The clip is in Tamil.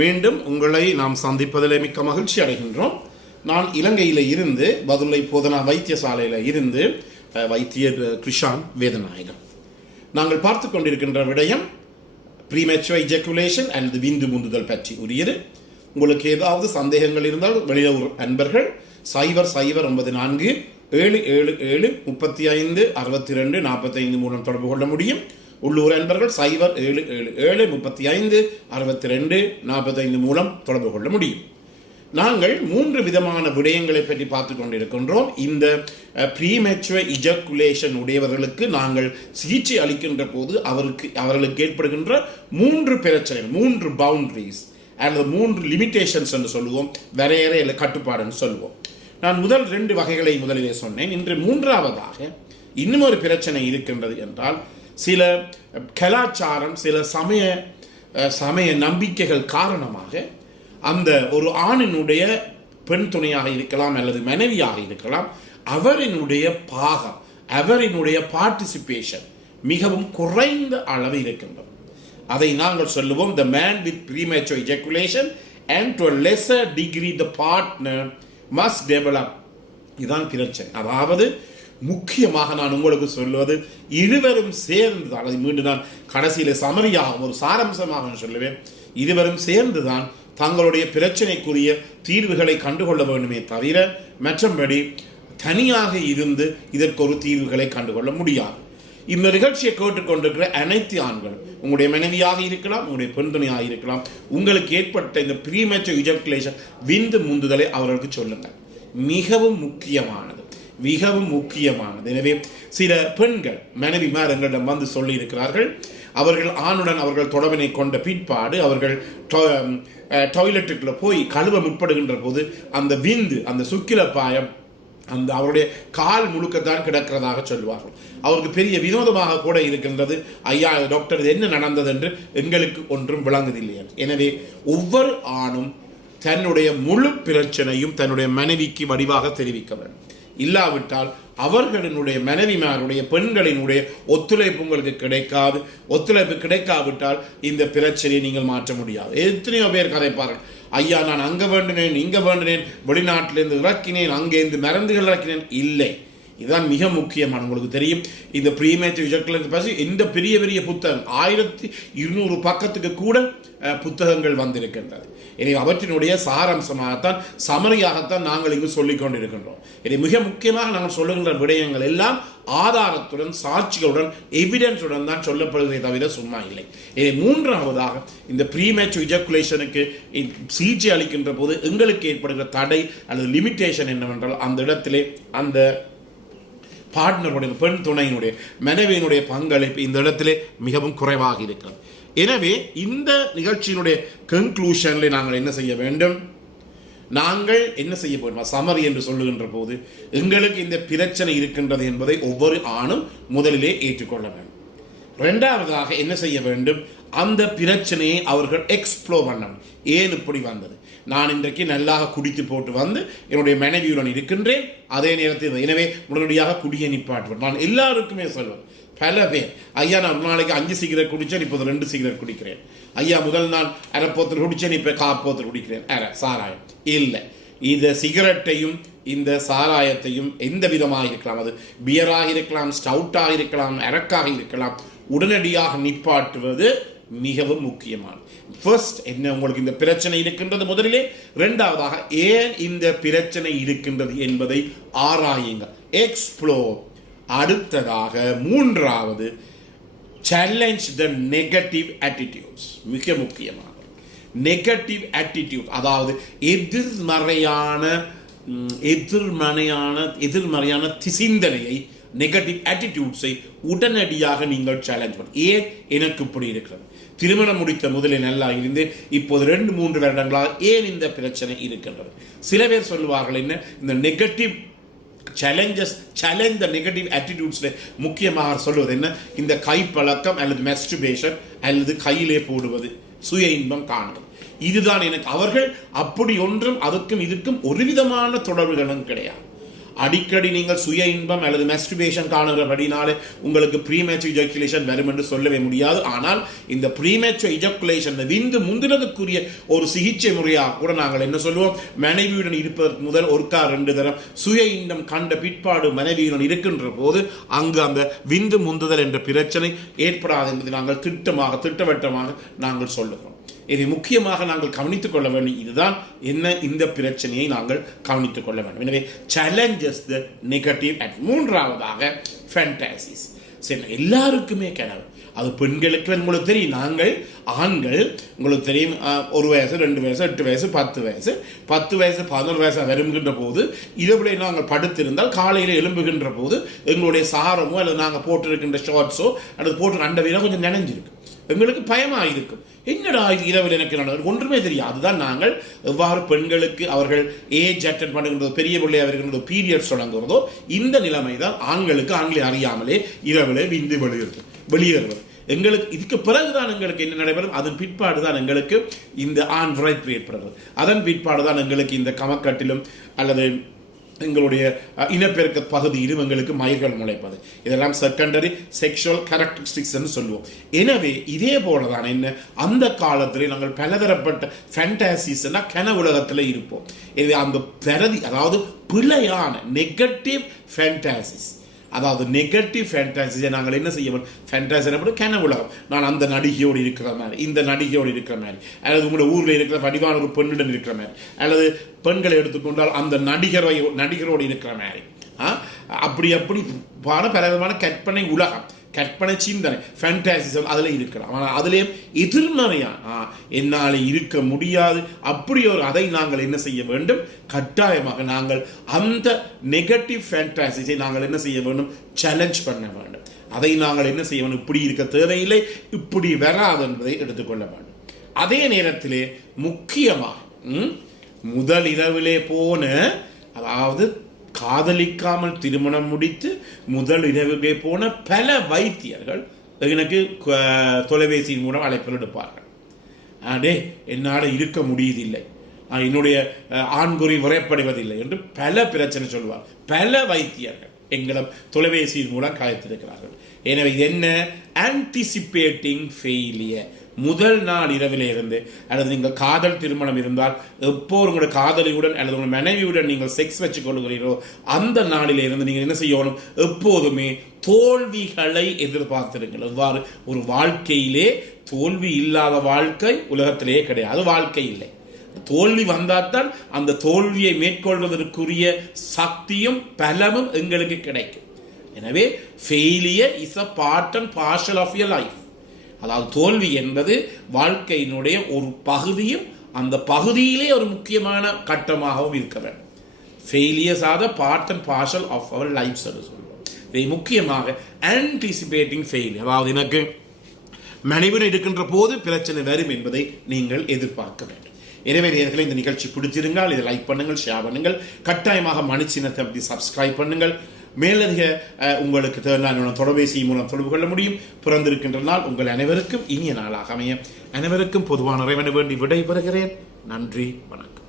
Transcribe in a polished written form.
மீண்டும் உங்களை நாம் சந்திப்பதில் மிக்க மகிழ்ச்சி அடைகின்றோம். நான் இலங்கையில் இருந்து பதுளை போதனா வைத்தியசாலையில் இருந்து வைத்தியர் கிருஷான் வேதநாயகம். நாங்கள் பார்த்து கொண்டிருக்கின்ற விடயம் ப்ரீமெச்சுவர் எஜாகுலேஷன் அண்ட் விந்து முந்துதல் பற்றி உரியது. உங்களுக்கு ஏதாவது சந்தேகங்கள் இருந்தால் வெளியூர் அன்பர்கள் 0094 777 35 62 45 மூலம் தொடர்பு கொள்ள முடியும். உள்ளூர் அன்பர்கள் 0777 35 62 45 மூலம் தொடர்பு கொள்ள முடியும். நாங்கள் 3 விதமான விடயங்களை பற்றி பார்த்து கொண்டிருக்கின்றோம். இந்த ப்ரீமெச்சுவர் எஜாகுலேஷன் உடையவர்களுக்கு நாங்கள் சிகிச்சை அளிக்கின்ற போது அவர்களுக்கு ஏற்படுகின்ற 3 பிரச்சனைகள், 3 பவுண்டரிஸ் அல்லது 3 லிமிட்டேஷன்ஸ் என்று சொல்லுவோம், வரையறை அல்லது கட்டுப்பாடுன்னு சொல்லுவோம். நான் முதல் 2 வகைகளை முதலிலே சொன்னேன். இன்று 3ஆவதாக இன்னும் ஒரு பிரச்சனை இருக்கின்றது என்றால், சில கலாச்சாரம், சில சமய நம்பிக்கைகள் காரணமாக அந்த ஒரு ஆணினுடைய பெண் துணையாக இருக்கலாம் அல்லது மனைவியாக இருக்கலாம், அவரினுடைய பாகம், அவரினுடைய பார்ட்டிசிபேஷன் மிகவும் குறைந்த அளவு இருக்கின்றது. அதை நாங்கள் சொல்லுவோம் the man with premature ejaculation and to a lesser degree the partner must develop. இதுதான் பிரச்சனை. அதாவது முக்கியமாக நான் உங்களுக்கு சொல்லுவது, இருவரும் சேர்ந்துதான், அதை மீண்டும் நான் கடைசியில் சமரியாக ஒரு சாரம்சமாக சொல்லுவேன், இருவரும் சேர்ந்துதான் தங்களுடைய பிரச்சனைக்குரிய தீர்வுகளை கண்டுகொள்ள வேண்டுமே தவிர மற்றபடி தனியாக இருந்து இதற்கு ஒரு தீர்வுகளை கண்டுகொள்ள முடியாது. இந்த நிகழ்ச்சியை கேட்டுக்கொண்டிருக்கிற அனைத்து ஆண்களும், உங்களுடைய மனைவியாக இருக்கலாம், உங்களுடைய பெண் துணையாக இருக்கலாம், உங்களுக்கு ஏற்பட்ட இந்த ப்ரீமெச்சுவர் எஜாகுலேஷன் விந்து முந்துதலை அவர்களுக்கு சொல்லுங்கள். மிகவும் முக்கியமானது, மிகவும் முக்கியமானது. எனவே சில பெண்கள் மனைவிமார் எங்களிடம் வந்து சொல்லி இருக்கிறார்கள், அவர்கள் ஆணுடன் அவர்கள் தொடர்பினை கொண்ட பிற்பாடு அவர்கள் டாய்லெட்டுக்குள்ள போய் கழுவ முற்படுகின்ற போது அந்த விந்து, அந்த சுக்கில பாயம் அந்த அவருடைய கால் முழுக்கத்தான் கிடக்கிறதாக சொல்லுவார்கள். அவருக்கு பெரிய வினோதமாக கூட இருக்கின்றது, ஐயா டாக்டர் இது என்ன நடந்தது என்று எங்களுக்கு ஒன்றும் விளங்குதில்லை. எனவே ஒவ்வொரு ஆணும் தன்னுடைய முழு பிரச்சனையும் தன்னுடைய மனைவிக்கு வடிவாக தெரிவிக்க வேண்டும். இல்லாவிட்டால் அவர்களினுடைய மனைவிமாருடைய பெண்களினுடைய ஒத்துழைப்பு உங்களுக்கு கிடைக்காது. ஒத்துழைப்பு கிடைக்காவிட்டால் இந்த பிரச்சனையை நீங்கள் மாற்ற முடியாது. எத்தனையோ பேர் கதைப்பார்கள், ஐயா நான் அங்கே வேண்டினேன், இங்கே வேண்டினேன், வெளிநாட்டிலேருந்து இறக்கினேன், அங்கேருந்து மருந்துகள் இறக்கினேன். இல்லை, இதுதான் மிக முக்கியமான. உங்களுக்கு தெரியும், இந்த ப்ரீமெச்சுவர் எஜாகுலேஷன் பற்றி இந்த பெரிய பெரிய புத்தகம் 1200 பக்கத்துக்கு கூட புத்தகங்கள் வந்திருக்கின்றது. எனவே அவற்றினுடைய சாரம்சமாகத்தான், சமரியாகத்தான் நாங்கள் இங்கு சொல்லிக் கொண்டிருக்கின்றோம். எனவே மிக முக்கியமாக நாங்கள் சொல்லுகின்ற விடயங்கள் எல்லாம் ஆதாரத்துடன், சாட்சிகளுடன், எவிடன்ஸுடன் தான் சொல்லப்படுவதை தவிர சும்மா இல்லை. எனவே 3ஆவதாக இந்த ப்ரீமெச்சுவர் எஜாகுலேஷனுக்கு சிகிச்சை அளிக்கின்ற போது எங்களுக்கு ஏற்படுகிற தடை அல்லது லிமிட்டேஷன் என்னவென்றால், அந்த இடத்திலே அந்த பார்ட்னருடைய, பெண் துணையினுடைய, மனைவியினுடைய பங்களிப்பு இந்த இடத்திலே மிகவும் குறைவாக இருக்கிறது. எனவே இந்த நிகழ்ச்சியினுடைய கன்க்ளூஷனில் நாங்கள் என்ன செய்ய வேண்டும்? நாங்கள் என்ன செய்ய வேண்டும்? சமரி என்று சொல்லுகின்ற போது எங்களுக்கு இந்த பிரச்சனை இருக்கின்றது என்பதை ஒவ்வொரு ஆணும் முதலிலே ஏற்றுக்கொள்ள வேண்டும். 2ஆவதாக என்ன செய்ய வேண்டும்? அந்த பிரச்சனையை அவர்கள் எக்ஸ்ப்ளோர் பண்ணணும். ஏன் இப்படி வந்தது? நான் இன்றைக்கு நல்லாக குடித்து போட்டு வந்து என்னுடைய மனைவியுடன் இருக்கின்றேன், அதே நேரத்தில் எனவே உடனடியாக குடியை நிப்பாட்டுவேன். நான் எல்லாருக்குமே சொல்வேன், பல பேர், ஐயா நான் ஒரு நாளைக்கு 5 சிகரெட் குடித்தேன், இப்போது 2 சிகரெட் குடிக்கிறேன். ஐயா முதல் நான் அரை போத்தல் குடித்தேன், இப்போ 1/4 போத்தல் குடிக்கிறேன். சாராயம் இல்லை. இந்த சிகரெட்டையும் இந்த சாராயத்தையும் எந்த விதமாக இருக்கலாம், அது பியராக இருக்கலாம், ஸ்டவுட்டாக இருக்கலாம், அரக்காக இருக்கலாம், உடனடியாக நிப்பாட்டுவது மிகவும் முக்கியமானது. ஃபர்ஸ்ட் என்ன, உங்களுக்கு இந்த பிரச்சனை இருக்கின்றது முதலிலே. 2ஆவதாக ஏன் இந்த பிரச்சனை இருக்கின்றது என்பதை ஆராயுங்கள், எக்ஸ்ப்ளோர். அடுத்ததாக 3ஆவது சேலஞ்ச் த நெகட்டிவ் ஆட்டிடியூட்ஸ். மிக முக்கியமான நெகட்டிவ் ஆட்டிடியூட், அதாவது எதிர்மறையான சிந்தனையை, நெகட்டிவ் ஆட்டிடியூட்ஸை உடனடியாக நீங்கள் சேலஞ்ச் பண்ண. ஏன் எனக்கு இப்படி இருக்கிறது? திருமணம் முடித்த முதலில் நல்லா இருந்து இப்போது 2-3 வருடங்களாக ஏன் இந்த பிரச்சனை இருக்கின்றது? சில பேர் சொல்லுவார்கள், என்ன இந்த நெகட்டிவ் சேலஞ்ச் த நெகட்டிவ் ஆட்டிடியூட்ஸ்ல முக்கியமாக சொல்வது என்ன, இந்த கைப்பழக்கம் அல்லது மெஸ்டுபேஷன் அல்லது கையிலே போடுவது, சுய இன்பம் காணுதல். இதுதான் எனக்கு. அவர்கள் அப்படி ஒன்றும் அதுக்கும் இதுக்கும் ஒரு விதமான தொடர்புகளும் கிடையாது. அடிக்கடி நீங்கள் சுய இன்பம் அல்லது மெஸ்டிபேஷன் காணுகிறபடினாலே உங்களுக்கு ப்ரீமேச்சுவல் எஜாக்குலேஷன் வரும் என்று சொல்லவே முடியாது. ஆனால் இந்த ப்ரீமேச்சுவல் எஜாக்குலேஷன் விந்து முந்தினதுக்குரிய ஒரு சிகிச்சை முறையாக கூட நாங்கள் என்ன சொல்லுவோம், மனைவியுடன் இருப்பதற்கு முதல் ஒருக்கா 2 தரம் சுய இன்பம் கண்ட பிற்பாடு மனைவியுடன் இருக்கின்ற போது அங்கு அந்த விந்து முந்துதல் என்ற பிரச்சனை ஏற்படாது என்பதை நாங்கள் திட்டவட்டமாக நாங்கள் சொல்லுகிறோம். இதை முக்கியமாக நாங்கள் கவனித்துக் கொள்ள வேண்டும். இதுதான் என்ன இந்த பிரச்சனையை நாங்கள் கவனித்துக் கொள்ள வேண்டும். எனவே சேலஞ்சஸ் த நெகட்டிவ். மூன்றாவதாக ஃபேண்டாசிஸ். சரி, எல்லாருக்குமே கனவு. அது பெண்களுக்கு உங்களுக்கு தெரியும். நாங்கள் ஆண்கள் உங்களுக்கு தெரியும் 1 வயசு 2 வயசு 8 வயசு 10 வயசு 11 வயசு வருகின்ற போது இரவுல நாங்கள் படுத்திருந்தால் காலையில் எழும்புகின்ற போது எங்களுடைய சாரமோ அல்லது நாங்கள் போட்டிருக்கின்ற ஷார்ட்ஸோ அல்லது போட்டு அண்டவீரோ கொஞ்சம் நினைஞ்சிருக்கு. எங்களுக்கு பயமாக இருக்கும். என்னடா இது இரவில் எனக்கு நடந்தது ஒன்றுமே தெரியாது. அதுதான் நாங்கள் எவ்வாறு பெண்களுக்கு அவர்கள் ஏஜ் அட்டன் பண்ணுகின்றதோ பெரிய பிள்ளை அவர்களோ பீரியட்ஸ் தொடங்குகிறதோ இந்த நிலைமை தான் ஆண்களை அறியாமலே இரவில் விந்து வெளியேறுவது. எங்களுக்கு இதுக்கு பிறகுதான் எங்களுக்கு என்ன நடைபெறும், அதன் பிற்பாடு தான் எங்களுக்கு இந்த ஆண் விரைப்பு ஏற்படுறது. அதன் பிற்பாடு தான் எங்களுக்கு இந்த கமக்கட்டிலும் அல்லது எங்களுடைய இனப்பெருக்க பகுதியிலும் எங்களுக்கு மயிர்கள் முளைப்பது. இதெல்லாம் செகண்டரி செக்ஷுவல் கேரக்டரிஸ்டிக்ஸ் என்று சொல்லுவோம். எனவே இதே போலதான் என்ன அந்த காலத்தில் நாங்கள் பலதரப்பட்ட ஃபேண்டாசிஸ் கன உலகத்தில் இருப்போம். எனவே அந்த பிரதி அதாவது பிழையான நெகட்டிவ் ஃபேண்டாசிஸ், அதாவது நெகட்டிவ் ஃபேண்டாசிஸை நாங்கள் என்ன செய்ய வேண்டும், ஃபேண்டாசி கன உலகம். நான் அந்த நடிகையோடு இருக்கிற மாதிரி, இந்த நடிகையோடு இருக்கிற மாதிரி, அல்லது உங்களோட ஊரில் இருக்கிற வடிவான ஒரு பெண்ணுடன் இருக்கிற மாதிரி, அல்லது பெண்களை எடுத்துக்கொண்டால் அந்த நடிகரோடு இருக்கிற மாதிரி, அப்படி பலவிதமான கற்பனை உலகம், கற்பனை சிந்தனை ஃபேண்டாசிஸ் அதில் இருக்கலாம். ஆனால் அதிலேயும் எதிர்மறையான என்னால் இருக்க முடியாது அப்படி ஒரு அதை நாங்கள் என்ன செய்ய வேண்டும், கட்டாயமாக நாங்கள் அந்த நெகட்டிவ் ஃபேண்டாசிஸை நாங்கள் என்ன செய்ய வேண்டும், சேலஞ்ச் பண்ண வேண்டும். அதை நாங்கள் என்ன செய்ய வேண்டும், இப்படி இருக்க தேவையில்லை, இப்படி வராது என்பதை எடுத்துக்கொள்ள வேண்டும். அதே நேரத்திலே முக்கியமாக முதல் இரவிலே போன, அதாவது காதலிக்காமல் திருமணம் முடித்து முதல் இரவுகே போன பல வைத்தியர்கள் எனக்கு தொலைபேசியின் மூலம் அழைப்பில் எடுப்பார்கள். என்னால் இருக்க முடியதில்லை, என்னுடைய ஆண்குறி விரைப்படைவதில்லை என்று பல பிரச்சனை சொல்வார். பல வைத்தியர்கள் எங்களை தொலைபேசியின் மூலம் கலைத்திருக்கிறார்கள். எனவே என்ன, ஆன்டிசிபேட்டிங் ஃபெயிலியர். முதல் நாள் இரவிலே இருந்து அல்லது நீங்கள் காதல் திருமணம் இருந்தால் எப்போ உங்களுடைய காதலியுடன் அல்லது உங்கள் மனைவியுடன் நீங்கள் செக்ஸ் வச்சு கொள்கிறீர்களோ அந்த நாளிலே இருந்து நீங்கள் என்ன செய்யணும், எப்போதுமே தோல்விகளை எதிர்பார்த்திருங்கள். எவ்வாறு ஒரு வாழ்க்கையிலே தோல்வி இல்லாத வாழ்க்கை உலகத்திலேயே கிடையாது. வாழ்க்கை இல்லை, தோல்வி வந்தால்தான் அந்த தோல்வியை மேற்கொள்வதற்குரிய சக்தியும் பலமும் எங்களுக்கு கிடைக்கும். எனவே failure is a part and parcel of your life. அதாவது தோல்வி என்பது வாழ்க்கையினுடைய ஒரு பகுதியும் அந்த பகுதியிலே ஒரு முக்கியமான கட்டமாகவும் இருக்க வேண்டும். Failures are the part and parcel of our life என்று சொல்லுவோம். இதை முக்கியமாக ஆன்டிசிபேட்டிங் ஃபெயிலியர், அதாவது எனக்கு மனைவியுடன் இருக்கின்ற போது பிரச்சனை வரும் என்பதை நீங்கள் எதிர்பார்க்க வேண்டும். எனவே நேயர்களே, இந்த நிகழ்ச்சி பிடிச்சிருந்தால் இதை லைக் பண்ணுங்கள், ஷேர் பண்ணுங்கள், கட்டாயமாக மணிச்சின்னத்தை அப்படி சப்ஸ்கிரைப் பண்ணுங்கள். மேலதிக உங்களுக்கு தேவையான தொலைபேசி மூலம் தொடர்பு கொள்ள முடியும். பிறந்திருக்கின்ற நாள் உங்கள் அனைவருக்கும் இனிய நாளாக அமைய அனைவருக்கும் பொதுவான இறைவனை வேண்டி விடைபெறுகிறேன். நன்றி, வணக்கம்.